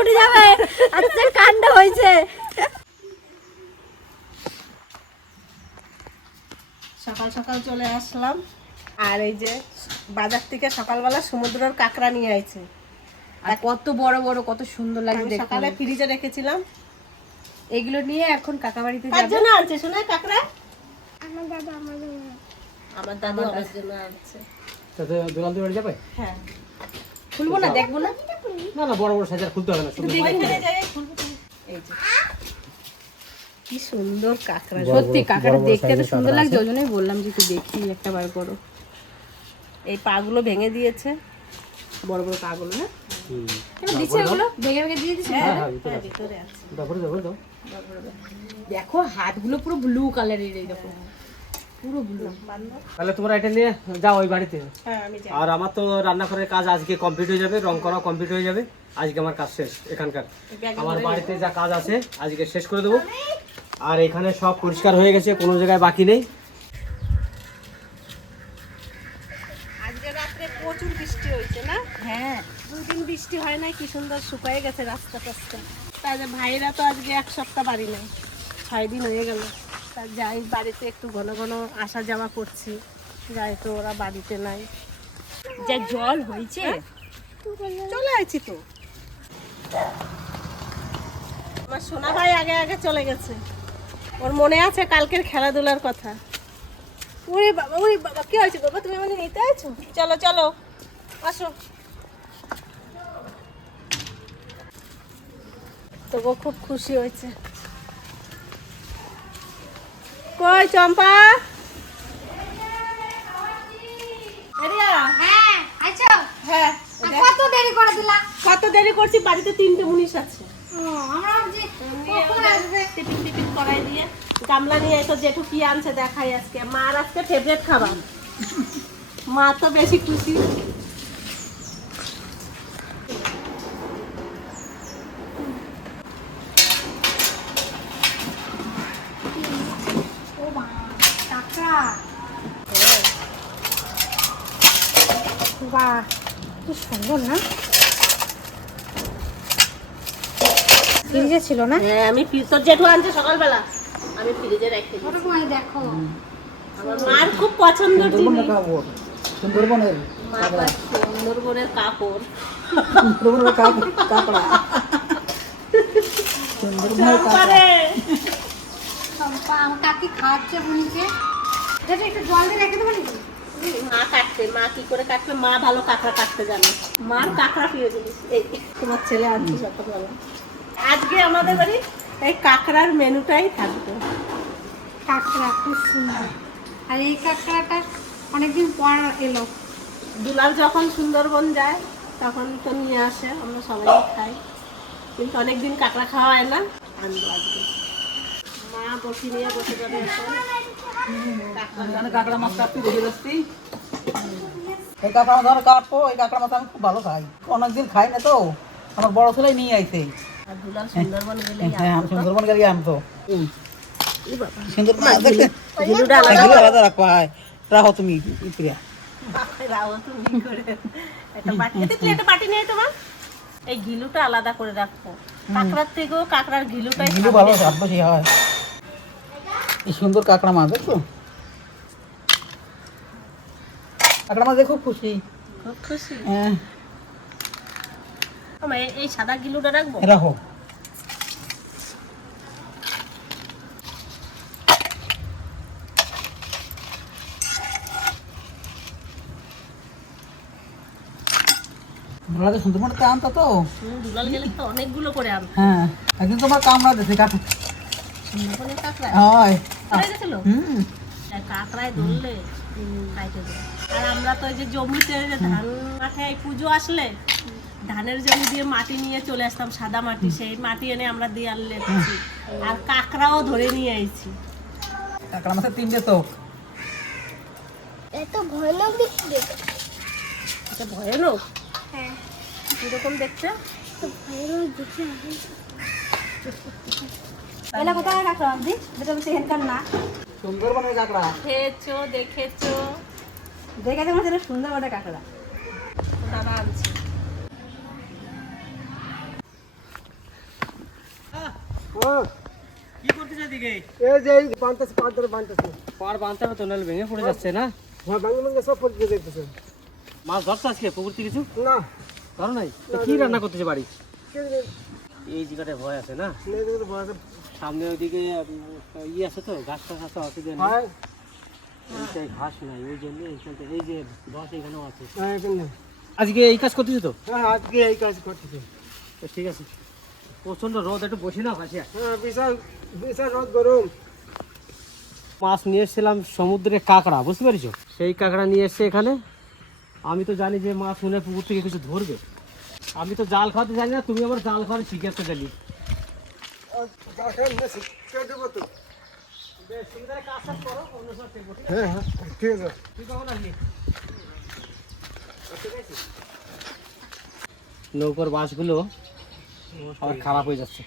উঠে যাবে। আচ্ছা কাণ্ড হয়েছে। সকাল সকাল চলে আসলাম। আর এই যে বাজার থেকে সকালবেলা সমুদ্রের কাঁকড়া নিয়ে আইছে। আর কত বড় বড় কত সুন্দর লাগে আমি দেখতে। সকালে ফ্রিজে রেখেছিলাম। এগুলো নিয়ে এখন কাকা বাড়িতে যাবে। জন্য আনছে শোনা কাঁকড়া? আমার দাদু আমার জন্য আনছে। তাতে দোকান দিয়ে বাড়ি যাবে? হ্যাঁ। খুলবো না দেখব না? না না বড় বড় সাইজের খুলতে হবে না শুধু ওইখানে যাই, এই যে। কি সুন্দর কাঁকড়া। সত্যি কাকাটা দেখতে এত সুন্দর লাগছে ওই জন্যই বললাম যে তুই দেখি একটা বার করো। এই পাগুলো ভেঙে দিয়েছে। বড় বড় পাগুলো না হ্যাঁ হ্যাঁ ভিতরে হ্যাঁ, দেখো হাতগুলো পুরো ব্লু কালারের এই দেখো। পুরো তাহলে তোমরা এটা নিয়ে যাও ওই বাড়িতে। হ্যাঁ আর আমার তো রান্নাঘরের কাজ আজকে কমপ্লিট হয়ে যাবে রং করা কমপ্লিট হয়ে যাবে। আজকে আমার কাজ শেষ এখানকার। আমার বাড়িতে যা কাজ আছে আজকে শেষ করে দেবো। আর এখানে সব পরিষ্কার হয়ে গেছে কোনো জায়গায় বাকি নেই। রাত্রে প্রচুর বৃষ্টি হয়েছে না? হ্যাঁ। দুই দিন বৃষ্টি হয় নাই কি সুন্দর শুকায় গেছে রাস্তা টাস্তা তা ভাইরা তো আজকে এক সপ্তাহ বাড়ি নাই। ছয় দিন হয়ে গেল। যাই বাড়িতে একটু ঘন ঘন আসা যাওয়া করছি। যাই তো ওরা বাড়িতে নাই। যা জল হয়েছে? চলে আছি তো। আমার সোনা ভাই আগে আগে চলে গেছে। ওর মনে আছে কালকের খেলাধুলার কথা? ওরে বাবা ওরে বাবা কি হয়েছে বাবা? তুমি আমাকে নিতে আছো চলো চলো আসো। তবু খুব খুশি হয়েছে। কই চম্পা? হ্যাঁ হ্যাঁ কত দেরি করে দিলা? কত দেরি করছি বাড়িতে তিনটে মুনিশ আছে। টিফিন টিফিন করাই দিয়ে। গামলা নিয়ে তো জেঠু কি আনছে দেখাই আজকে। মার আজকে ফেভারিট খাবার। মা তো বেশি খুশি ও মা টাকা বাহ কি সুন্দর না ফ্রিজে ছিল না? হ্যাঁ আমি তোর জেঠু আনছে সকালবেলা। আমি ফ্রিজে রেখে দেখো। আমার মার খুব পছন্দ জিনিস। সুন্দরবনের সুন্দরবনের কাপড়। সুন্দরবনের কাপড়া কাকি বুনিকে। একটু জল দিয়ে রেখে দেবো নাকি? মা কাটতে মা কি করে কাটবে? মা ভালো কাঁকড়া কাটতে জানে। মার কাঁকড়া প্রিয় জিনিস এই। তোমার ছেলে আনছি সকালবেলা। আজকে আমাদের বাড়ি এই কাঁকড়ার মেনুটাই থাকতো কাঁকড়া খুব সুন্দর। আর এই কাঁকড়াটা অনেকদিন পর এলো। দুলাল যখন সুন্দরবন যায় তখন তো নিয়ে আসে আমরা সবাই খাই। কিন্তু অনেকদিন কাঁকড়া খাওয়া হয় না আনব আজকে। মা বসি নিয়ে বসে যাবে এখন। কাঁকড়া কাঁকড়া মাছ কাটতে দেখে যাচ্ছি। এই কাঁকড়া মাছ কাটবো এই কাঁকড়া মাছ আমি খুব ভালো খাই। অনেকদিন খাই না তো আমার বড় ছেলে নিয়ে আইছে। দুলাল সুন্দরবন গেলে আমি সুন্দরবন এগুলো আলাদা রাখবা হয় রাখো তুমি এই গিলুটা আলাদা করে রাখো। কাঁকড়ার থেকেও কাঁকড়ার গিলুটাই ভালো হয় এই সুন্দর কাঁকড়া মাছ দেখছ? কাঁকড়া মাছ দেখে খুব খুশি। খুব খুশি। হ্যাঁ। এই- এই সাদা গিলুটা রাখব? রাখো ভালো লাগে সুন্দরবনতে আনতো তো। দুলাল গেলে তো অনেকগুলো করে আনব হ্যাঁ একদিন তোমার কামড়া দিতে কাকে হয়। হুম। ধরলে খাইতে আর আমরা তো ওই যে জমিতে যে ধান মাঠে পুজো আসলে ধানের জমি দিয়ে মাটি নিয়ে চলে আসতাম সাদা মাটি সেই মাটি এনে আমরা দেয়াল আনলে আর কাঁকড়াও ধরে নিয়ে আইছি। কাঁকড়া মাছের তিনটে তো এত ভয়ানক দেখতে। এটা ভয়ানক? হ্যাঁ। কীরকম দেখতে? ভয়ানক দেখতে এলা কোথায় দি যেটা বলছি হেনকার না। কাঁকড়া। খেয়েছো দেখেছ। দেখে দেখো সেটা সুন্দর কাঁকড়া দাদা আনছে কি করতেছে এদিকে? এই যে এই বানতেছে পাঁচ ধরে বানতেছে। পার বাঁধতে হবে তো নাহলে ভেঙে পড়ে যাচ্ছে না? হ্যাঁ ভাঙে ভাঙে সব পড়ে মাছ ধরছো আজকে পুকুর থেকে কিছু? না। ধরো নাই? কি রান্না করতেছে বাড়ি? এই জায়গাটায় ভয় আছে না? তো বয়সে সামনে ওইদিকে ইয়ে আছে তো আছে অসুবিধা নেই এইটাই ঘাস নাই ওই জন্য এইখানটা এই যে বস এখানেও আছে। হ্যাঁ আজকে এই কাজ করতেছো তো? হ্যাঁ আজকে এই কাজ করতেছে। তো ঠিক আছে। প্রচণ্ড রোদ একটু বসে না ভাসিয়া হ্যাঁ বিশাল বিশাল রোদ গরম। মাছ নিয়ে এসেছিলাম সমুদ্রে কাঁকড়া বুঝতে পেরেছ? সেই কাঁকড়া নিয়ে এসছে এখানে। আমি তো জানি যে মাছ মনে পুকুর থেকে কিছু ধরবে। আমি তো জাল খাওয়াতে জানি না তুমি আমার জাল খাওয়াতে শিখেছো জানি। হ্যাঁ হ্যাঁ আসলি? নৌকার বাসগুলো আবার খারাপ হয়ে যাচ্ছে।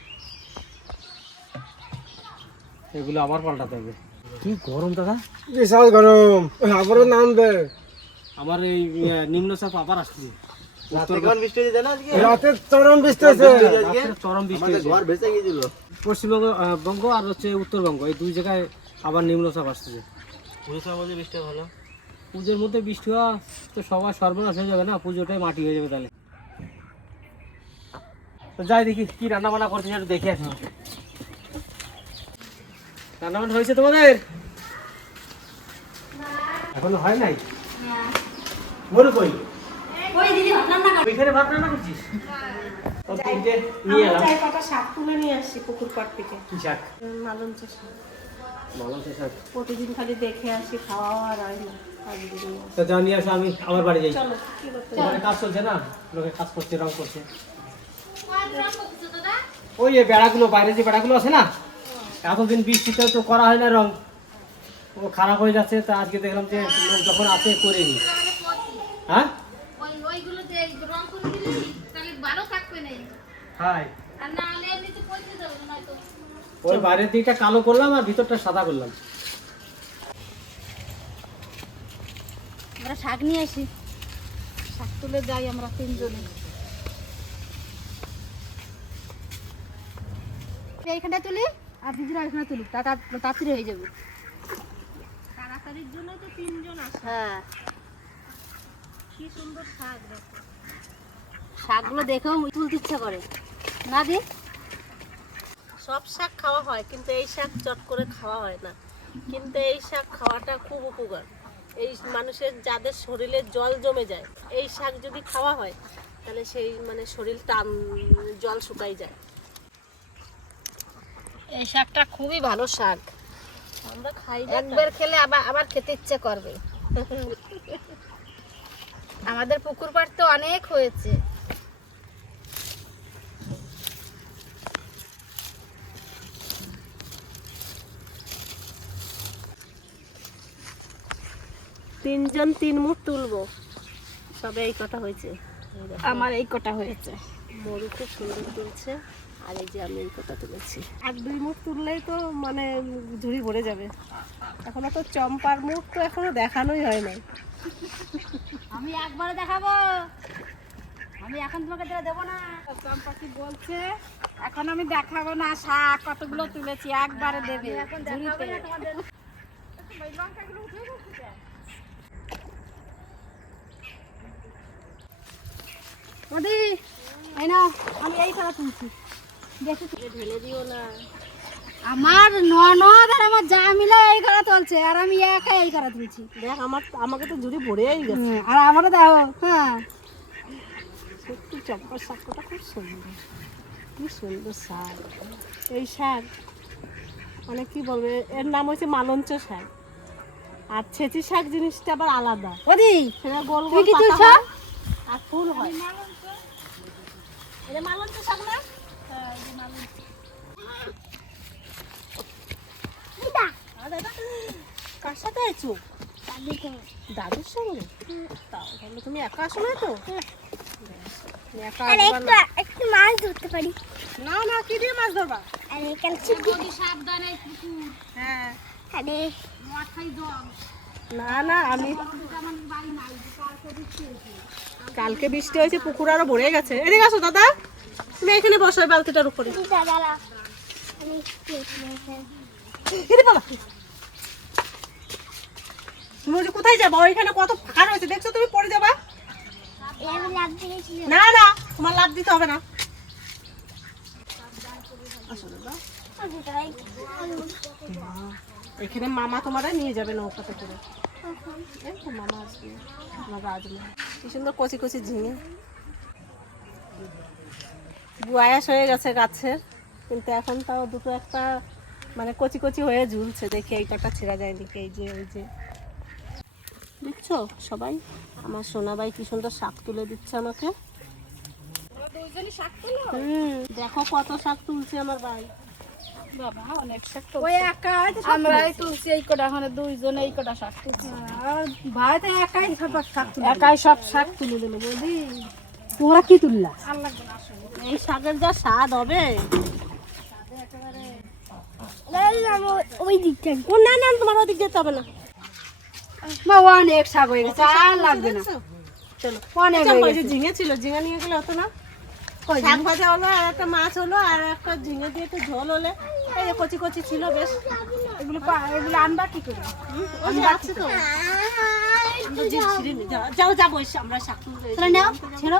এগুলো আবার পাল্টাতে হবে। কি গরম দাদা? বিশাল গরম। আবারও নামবে। আমার এই আহ, নিম্নচাপ আবার আসছে। পশ্চিমবঙ্গ বঙ্গ আর হচ্ছে উত্তরবঙ্গ এই দুই জায়গায় আবার নিম্নচাপ আসতেছে পুজোর মধ্যে বৃষ্টি হওয়া তো সবার সর্বনাশ হয়ে যাবে না? পুজোটাই মাটি হয়ে যাবে তাহলে। তো যাই দেখি কি রান্না বান্না করছে একটু দেখে আসি। রান্না বান্না হয়েছে তোমাদের? এখনও হয় নাই? বলো কই? ওইখানে ভাত রান্না করছিস? নিয়ে এলাম। শাক তুলে নিয়ে আসছি পুকুর পাড় থেকে। কি শাক? মালঞ্চ শাক। প্রতিদিন খালি দেখে আসি খাওয়া আর হয় না। আজকে নিয়ে আসি। তো যা আসো আমি আমার বাড়ি যাই। কাজ চলছে না? লোকে কাজ করছে রং করছে। ওই বেড়াগুলো, বাইরে যে বেড়াগুলো আছে না, এতদিন বৃষ্টিতে তো করা হয় না রং। ও খারাপ হয়ে যাচ্ছে, তা আজকে দেখলাম যে লোক যখন আসে করে নি হ্যাঁ ওই বাইরের দিকটা কালো করলাম আর ভিতরটা সাদা করলাম। আমরা শাক নিয়ে আসি। শাক তুলে যাই আমরা তিনজনে। এইখানটা তুলি আর দিদিরা এখানে তুলুক তা- তাড়াতাড়ি হয়ে যাবে। তাড়াতাড়ির জন্য তো তিনজন আসে। হ্যাঁ। কি সুন্দর শাক দেখো। শাকগুলো দেখেও তুলতে ইচ্ছা করে। না দি? সব শাক খাওয়া হয় কিন্তু এই শাক চট করে খাওয়া হয় না। কিন্তু এই শাক খাওয়াটা খুব উপকার। এই মানুষের যাদের শরীরে জল জমে যায় এই শাক যদি খাওয়া হয় তাহলে সেই মানে শরীর টান জল শুকাই যায়। এই শাকটা খুবই ভালো শাক। আমরা খাই একবার খেলে আবার আবার খেতে ইচ্ছে করবে। আমাদের পুকুর পাড় তো অনেক হয়েছে। তিনজন তিন মুঠ তুলবো। তবে এই কথা হয়েছে। আমার এই কটা হয়েছে। মরু খুব সুন্দর তুলছে। আর এই যে আমি এই কথা তুলেছি। আর দুই মুঠ তুললেই তো মানে ঝুড়ি ভরে যাবে। এখনও তো চম্পার মুখ তো এখনও দেখানোই হয় নাই। আমি একবারে দেখাবো। আমি এখন তোমাকে দেওয়া দেবো না। চম্পা কি বলছে? এখন আমি দেখাবো না শাক কতগুলো তুলেছি একবারে দেবে ঝুড়িতে। মোদি এই নাও আমি এই করা তুলছি। ঢেলে দিও না আমার ননদ আর আমার যা মিলে এই করা তুলছে আর আমি একা এই করা তুলছি দেখ আমার আমাকে তো ঝুড়ি ভরেই গেছে। আর আমারও দাও হ্যাঁ। সত্যি চম্পার শাকটা খুব সুন্দর। কি সুন্দর শাক। এই শাক মানে কি বলবে এর নাম হচ্ছে মালঞ্চ শাক। আর ছেঁচি শাক জিনিসটা আবার আলাদা। ওদি সেটা গোল গোল পাতা আর ফুল হয়। এটা মালঞ্চ শাক না? কার সাথে আছো? দাদুর সঙ্গে? তাহলে তুমি একা আসো না তো? একা একটু মাছ ধরতে পারি। না না কি দিয়ে মাছ ধরবা? আর এখানে ছিপি সাবধানে পুকুর। হ্যাঁ। আরে। মাথায় জল না না আমি কালকে বৃষ্টি হয়েছে পুকুর আরও ভরে গেছে। এদিকে আসো দাদা। তুমি এখানে বসো বালতিটার উপরে। তুমি কোথায় যাব? ওইখানে কত ফাঁকা রয়েছে দেখছ তুমি? পড়ে যাবা। না না তোমার লাভ দিতে হবে না। এখানে মামা তোমারা নিয়ে যাবে নৌকাতে করে। মামা আসবে। আমার রাজমা কি সুন্দর কচি কচি ঝিঙে। বয়স হয়ে গেছে গাছের কিন্তু এখন তাও দুটো একটা মানে কচি কচি হয়ে ঝুলছে দেখি এই কটা ছেঁড়া যায়নি এই যে ওই যে। দেখছ সবাই? আমার সোনাবাই কি সুন্দর শাক তুলে দিচ্ছে আমাকে। হুম দেখো কত শাক তুলছে আমার ভাই। ওই একা আমরাই তুলছি। এই কটা ওখানে দুইজন এই কটা শাক তুলছি। আর ভাই তো একাই সব শাক তুলে একাই সব শাক তুলে দিল বৌদি। তোমরা কি তুললা এই শাকের যা স্বাদ হবে। ওই দিকটা ও না না তোমার ওদিক যেতে হবে না। মা অনেক শাক হয়ে গেছে আর লাগবে না। চলো অনেক ওই যে গেছে। ঝিঙে ছিল ঝিঙে নিয়ে গেলে হতো না? শাক ভাজা হলো আর একটা মাছ হলো আর একটা ঝিঙে দিয়ে একটু ঝোল হলে। এই যে কচি কচি ছিল বেশ। এগুলো এগুলো আনবা কি করে। যাও, যাব আমরা শাক তুলতে নাও ছেড়ো।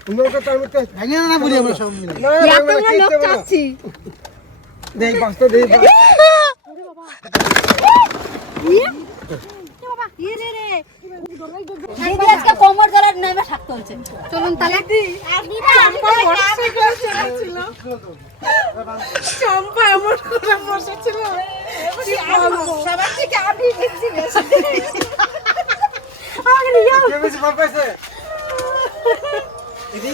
নৌকা তার মধ্যে ভেঙে না বলি আমরা সব মিলে। লোক চাচ্ছি। দেখ বাস্ত দেখ কোমর ধরার নেমে থাকতে হচ্ছে চলুন তাহলে। চম্পা এমন করে বসেছিল। সবার থেকে আমি বেশি বেশি। কে বেশি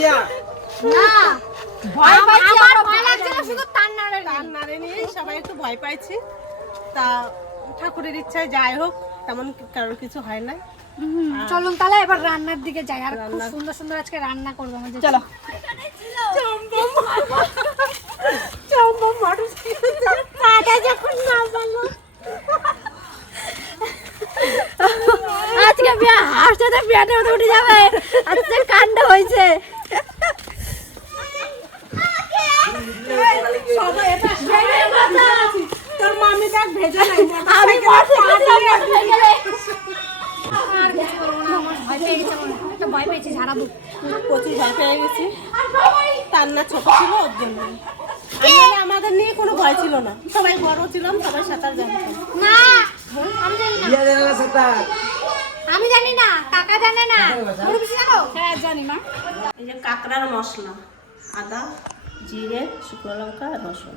ভয় ভয় পাইছি আমার ভয় লাগছে শুধু তার নাড়ে তার নাড়ে নিয়ে সবাই একটু ভয় পাইছি। তা ঠাকুরের ইচ্ছায় যাই হোক তেমন কারোর কিছু হয় না চলুন তাহলে এবার রান্নার দিকে যাই। আর খুব সুন্দর সুন্দর আজকে রান্না করব আমাদের। চলো। আজকে বিয়া হাসতে বিয়াটা উঠে যাবে। আজকে কাণ্ড হয়েছে। তোর মামি দেখ ভেজে নাই আমি ভয় পেয়েছি ঝাড়াবো কচি ভয় পেয়ে গেছি তার না ছোট ছিল ওর জন্য আমাদের নিয়ে কোনো ভয় ছিল না। সবাই বড় ছিলাম সবাই সাঁতার জানতাম না আমি জানি না কাকা জানে না। তুমি বেশি জানো? হ্যাঁ জানি মা। এই যে কাঁকড়ার মশলা আদা জিরে শুকনো লঙ্কা রসুন।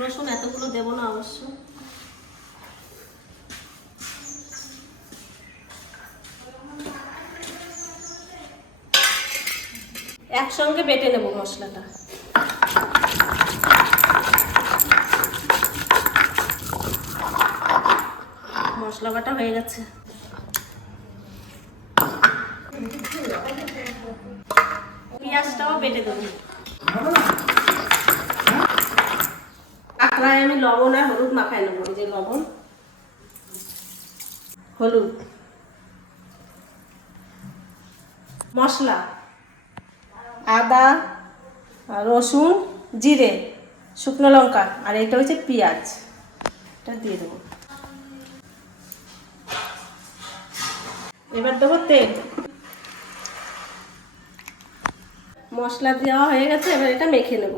রসুন এতগুলো দেবো না অবশ্য। একসঙ্গে বেটে নেব মশলাটা। মশলা বাটা হয়ে গেছে। পেঁয়াজটাও বেটে দেবো। কাঁকড়ায় আমি লবণ আর হলুদ মাখাই নেব, এই যে লবণ। হলুদ। মশলা। আদা, রসুন, জিরে, শুকনো লঙ্কা, আর এটা হচ্ছে পেঁয়াজ। এটা দিয়ে দেবো। এবার দেবো তেল। মশলা দেওয়া হয়ে গেছে, এবার এটা মেখে নেব।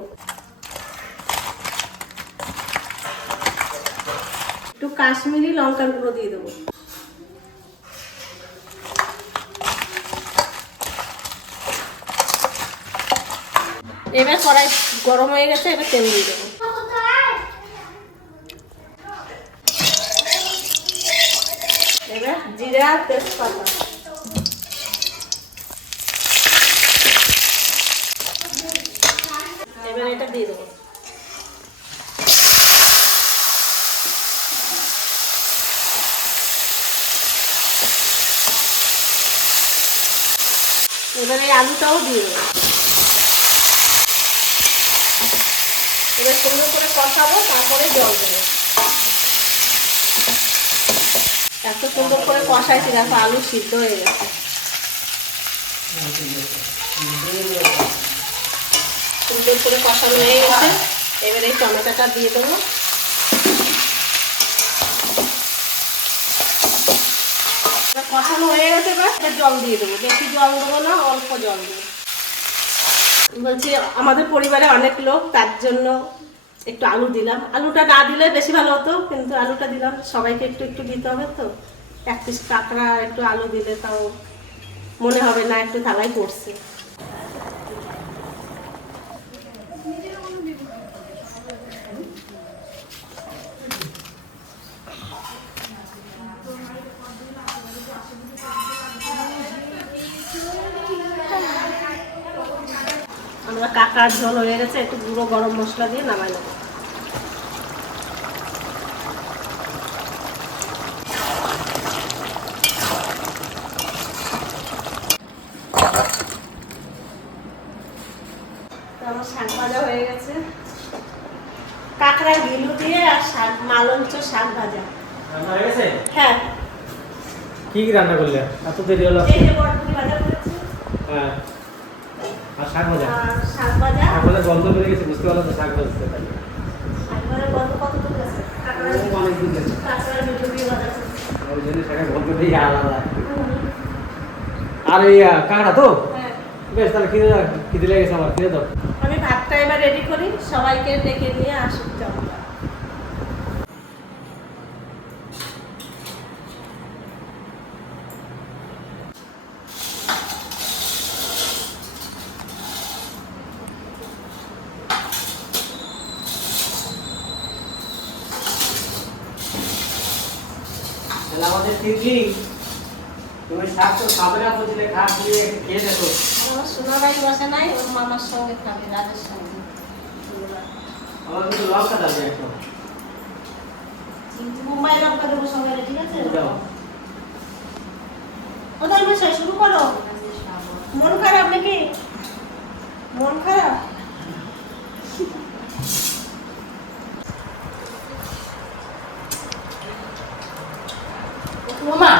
একটু কাশ্মীরি লঙ্কার গুঁড়ো দিয়ে দেবো। এবার কড়াই গরম হয়ে গেছে, এবার তেল দিয়ে দেবো। এবার জিরা তেজপাতা এবার এটা দিয়ে দেবো এবার এই আলুটাও দিয়ে দেবো এবার সুন্দর করে কষাবো তারপরে জল দেবো এত সুন্দর করে কষাইছি দেখো আলু সিদ্ধ হয়ে গেছে। সুন্দর করে কষানো হয়ে গেছে। এবার এই টমেটোটা দিয়ে দেবো। কষানো হয়ে গেছে এবার। জল দিয়ে দেবো। বেশি জল দেবো না, অল্প জল দেবো। বলছি, আমাদের পরিবারে অনেক লোক, তার জন্য একটু আলু দিলাম। আলুটা না দিলে বেশি ভালো হতো, কিন্তু আলুটা দিলাম। সবাইকে একটু একটু দিতে হবে তো। এক পিস কাঁকড়া, একটু আলু দিলে তাও মনে হবে না, একটু থালায় পড়ছে আমরা কাকার ঝোল হয়ে গেছে, একটু গুঁড়ো গরম মশলা দিয়ে নামাই নেব তো আমার শাক ভাজা হয়ে গেছে কাঁকড়া গিলু দিয়ে আর শাক মালঞ্চ শাক ভাজা রান্না হয়ে গেছে হ্যাঁ কি কি রান্না করলে? এত দেরি হলো এই যে বটবুটি ভাজা করেছি। হ্যাঁ। আর শাক ভাজা? শাক ভাজা। শাক ভাজা গন্ধ বেড়ে গেছে বুঝতে পারলাম তো শাক ভাজতে আর এই কাঁকড়া তো? হ্যাঁ। বেশ তাহলে খিদে খিদে লেগে গেছে আমার। খিদে দাও। আমি ভাতটা এবার রেডি করি সবাইকে ডেকে নিয়ে আসুক যাব তাহলে আমাদের তিতলি তুমি শাক তো খাবে না বলছিলে খাক দিয়ে খেয়ে দেখো। আমার সোনারাই বসে নাই ওর মামার সঙ্গে খাবে রাজের সঙ্গে। আমার কিন্তু লঙ্কা যাবে একদম। মুম্বাই লঙ্কা দেবো সবাই ঠিক আছে? যাও। ওদের বিষয় শুরু করো। মন খারাপ নাকি? মন খারাপ? ওমা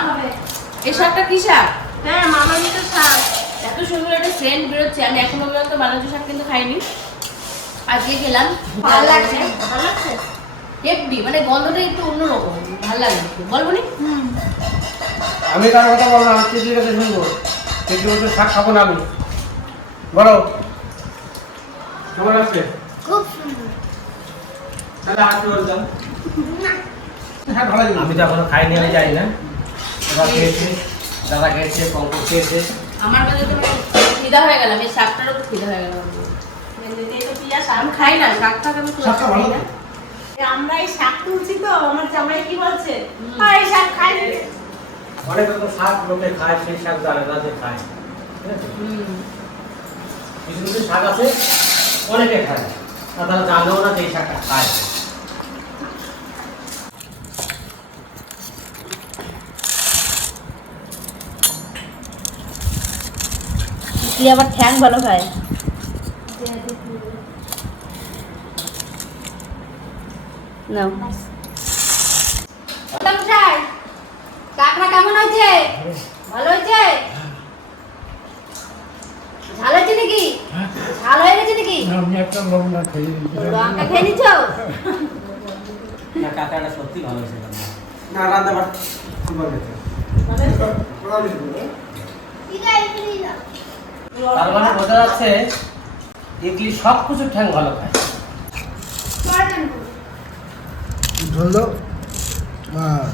এই শাকটা কি শাক? হ্যাঁ মামা শাক। এত সুন্দর একটা সেন্ট বেরোচ্ছে। আমি এখনও পর্যন্ত বালাজু শাক কিন্তু খাইনি। আজকে খেলাম। ভালো লাগছে। ভালো লাগছে? হেভি মানে গন্ধটা একটু অন্যরকম। ভালো লাগে বলব নি? আমি কার কথা বলব না আমি কাছে শুনব। বলছে শাক খাব না আমি। বলো। কেমন লাগছে? খুব সুন্দর। তাহলে আর কি বলতাম? হ্যাঁ আমি তো এখনও খাইনি আমি জানি না। খেয়েছে দাদা খেয়েছে পঙ্কজ খেয়েছে। আমার কাছে তো খিদা হয়ে গেলাম এই শাকটারও খিদা হয়ে গেল। শাক আমি খাই না শাকটা আমি খুব শাকটা একটা ভালো খাই না আমরা এই শাক তুলছি তো আমার জামাই কি বলছে? আর এই শাক খাই। না অনেক রকম শাক লোকে খায় সেই শাক জানে না যে খায়। ঠিক কিছু কিছু শাক আছে অনেকে খায়। তারা জানেও না যে এই শাকটা খায়। কি আবার ঠ্যাং ভালো খায় নাও। কাঁকড়া কেমন হয়েছে? ভালো হয়েছে? ঝাল হয়েছে নাকি? ঝাল হয়ে গেছে নাকি? লঙ্কা খেয়ে নিচ্ছ না কাকাটা সত্যি ভালো হয়েছে না? রান্না বাট তার মানে বোঝা যাচ্ছে ইডলি সব কিছু ঠ্যাং ভালো খায়। বাস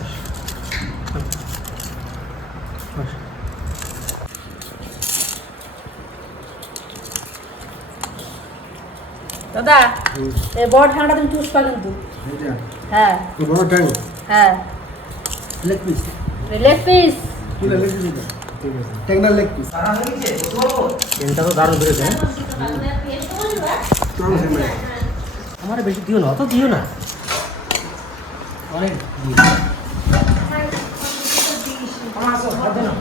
দাদা এই বড় ঠান্ডা তুমি চুষবা কিন্তু। হ্যাঁ। বড় হ্যাঁ। Leg piece? Leg piece. কি লেগ পিস ঠিক লেগ পিস। এটা তো দারুণ বেড়েছে আমার বেশি দিও না অত দিও না। অনেক দিও না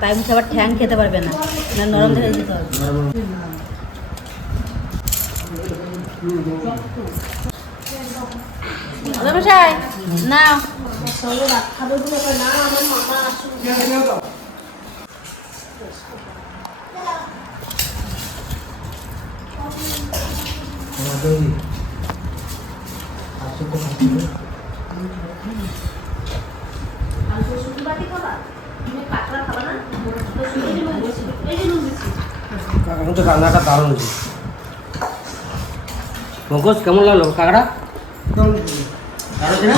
তাই মুখে আবার ঠ্যাং খেতে পারবে না না নরম থেকে দিতে হবে। মশাই নাও। তো। রান্নাটা দারুণ হয়েছে। পঙ্কজ কেমন লাগল কাকড়া? দারুণ না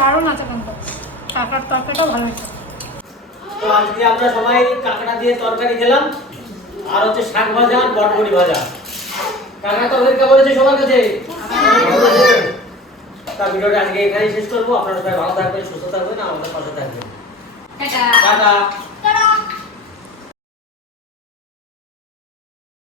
দারুণ আছে কিন্তু। কাকার তরকারিটাও ভালো হয়েছে। তো আজকে আমরা সবাই কাঁকড়া দিয়ে তরকারি খেলাম। আর হচ্ছে শাক ভাজা আর বটবড়ি ভাজা। কাঁকড়া তরকারি কেমন হয়েছে সবার কাছে? তা ভিডিওটা আজকে এখানেই শেষ করব। আপনারা সবাই ভালো থাকবেন সুস্থ থাকবেন আমাদের পাশে থাকবেন। টাটা।